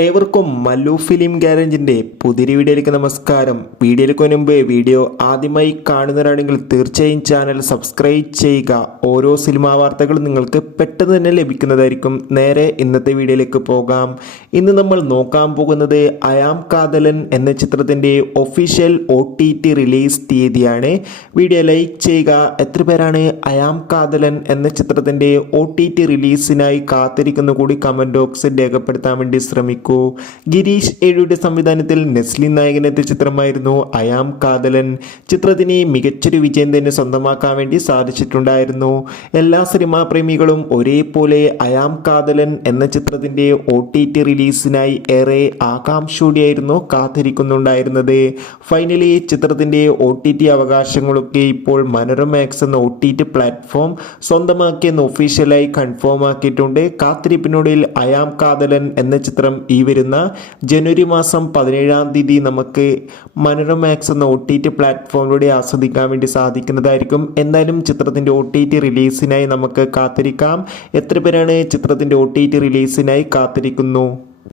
ഏവർക്കും മല്ലു ഫിലിം ഗ്യാരേജിൻ്റെ പുതിയൊരു വീഡിയോയിലേക്ക് നമസ്കാരം. വീഡിയോയിലേക്ക് മുൻപ് വീഡിയോ ആദ്യമായി കാണുന്നവരാണെങ്കിൽ തീർച്ചയായും ചാനൽ സബ്സ്ക്രൈബ് ചെയ്യുക. ഓരോ സിനിമാ വാർത്തകളും നിങ്ങൾക്ക് പെട്ടെന്ന് തന്നെ ലഭിക്കുന്നതായിരിക്കും. നേരെ ഇന്നത്തെ വീഡിയോയിലേക്ക് പോകാം. ഇന്ന് നമ്മൾ നോക്കാൻ പോകുന്നത് അയാം കാതലൻ എന്ന ചിത്രത്തിൻ്റെ ഒഫീഷ്യൽ OTT റിലീസ് തീയതിയാണ്. വീഡിയോ ലൈക്ക് ചെയ്യുക. എത്ര പേരാണ് അയാം കാതലൻ എന്ന ചിത്രത്തിൻ്റെ OTT റിലീസിനായി കാത്തിരിക്കുന്ന കൂടി കമൻറ്റ് ബോക്സിൽ രേഖപ്പെടുത്താൻ വേണ്ടി ശ്രമിക്കും. ഗിരീഷ് ഏഴിയുടെ സംവിധാനത്തിൽ നെസ്ലിൻ നായകനെത്തിയ ചിത്രമായിരുന്നു അയാം കാതലൻ. ചിത്രത്തിന് മികച്ചൊരു വിജയം തന്നെ സ്വന്തമാക്കാൻ വേണ്ടി സാധിച്ചിട്ടുണ്ടായിരുന്നു. എല്ലാ സിനിമാ പ്രേമികളും ഒരേപോലെ അയാം കാതലൻ എന്ന ചിത്രത്തിന്റെ OTT റിലീസിനായി ഏറെ ആകാംക്ഷയോടെയായിരുന്നു കാത്തിരിക്കുന്നുണ്ടായിരുന്നത്. ഫൈനലി ചിത്രത്തിന്റെ OTT അവകാശങ്ങളൊക്കെ ഇപ്പോൾ മനോരമാക്സ് എന്ന OTT പ്ലാറ്റ്ഫോം സ്വന്തമാക്കിയെന്ന് ഒഫീഷ്യലായി കൺഫേം ആക്കിയിട്ടുണ്ട്. കാത്തിരിപ്പിനൊടുവിൽ അയാം കാതലൻ എന്ന ചിത്രം ഈ വരുന്ന ജനുവരി മാസം 17-ാം തീയതി നമുക്ക് മനോരമാക്സ് എന്ന OTT പ്ലാറ്റ്ഫോമിലൂടെ ആസ്വദിക്കാൻ വേണ്ടി സാധിക്കുന്നതായിരിക്കും. എന്തായാലും ചിത്രത്തിൻ്റെ OTT റിലീസിനായി നമുക്ക് കാത്തിരിക്കാം. എത്ര പേരാണ് ചിത്രത്തിൻ്റെ OTT റിലീസിനായി കാത്തിരിക്കുന്നു?